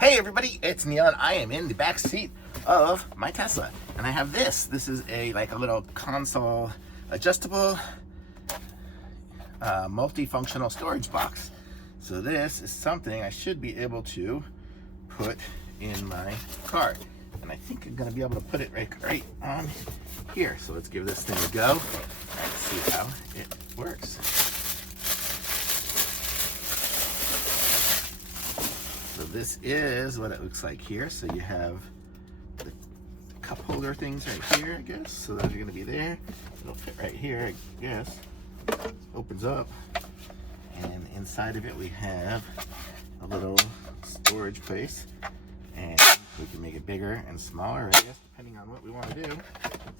Hey everybody, it's Neil and I am in the back seat of my Tesla. And I have this. This is a little console adjustable multifunctional storage box. So this is something I should be able to put in my car. And I think I'm gonna be able to put it right on here. So let's give this thing a go. Let's see how it works. So this is what it looks like here. So you have the cup holder things right here, I guess. So those are gonna be there. It'll fit right here, I guess. Opens up. And inside of it we have a little storage place. And we can make it bigger and smaller, I guess, depending on what we want to do.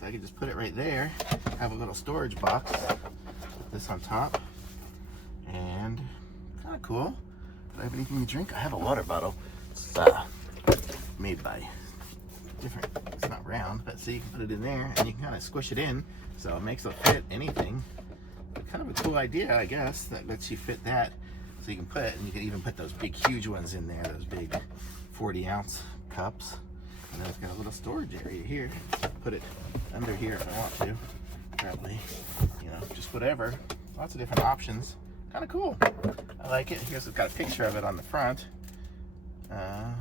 So I can just put it right there, have a little storage box, put this on top, and kind of cool. Do I have anything to drink? I have a water bottle. It's made by different, it's not round, but see, you can put it in there and you can kind of squish it in, so it makes it fit anything. But kind of a cool idea, I guess, that lets you fit that, so you can put it, and you can even put those big, huge ones in there, those big 40-ounce cups. And then it's got a little storage area here. Put it under here if I want to. Probably, just whatever. Lots of different options. Kind of cool. I like it. Here's, it's got a picture of it on the front. And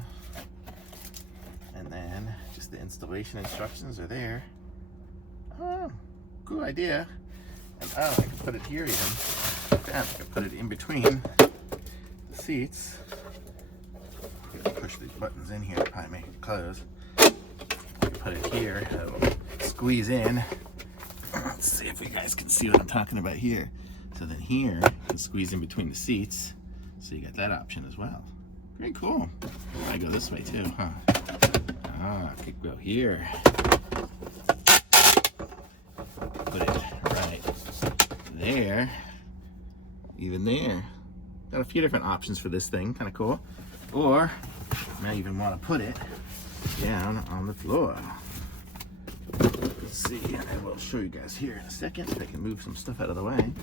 then just the installation instructions are there. Oh, cool idea. And I can put it here even. I can put it in between the seats. Push these buttons in here to probably make it close. Put it here, it'll squeeze in. Let's see if you guys can see what I'm talking about here. So then here, you can squeeze in between the seats. So you got that option as well. Very cool. I go this way too, huh? I could go here. Put it right there. Even there. Got a few different options for this thing, kind of cool. Or, I even want to put it down on the floor. Let's see, I will show you guys here in a second. I can move some stuff out of the way.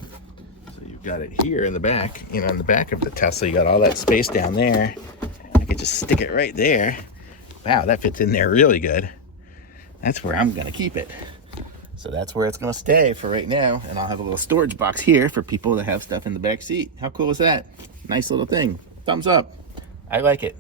So you've got it here in the back, in the back of the Tesla. You got all that space down there. I could just stick it right there. Wow, that fits in there really good. That's where I'm gonna keep it. So that's where it's gonna stay for right now. And I'll have a little storage box here for people that have stuff in the back seat. How cool is that? Nice little thing. Thumbs up. I like it.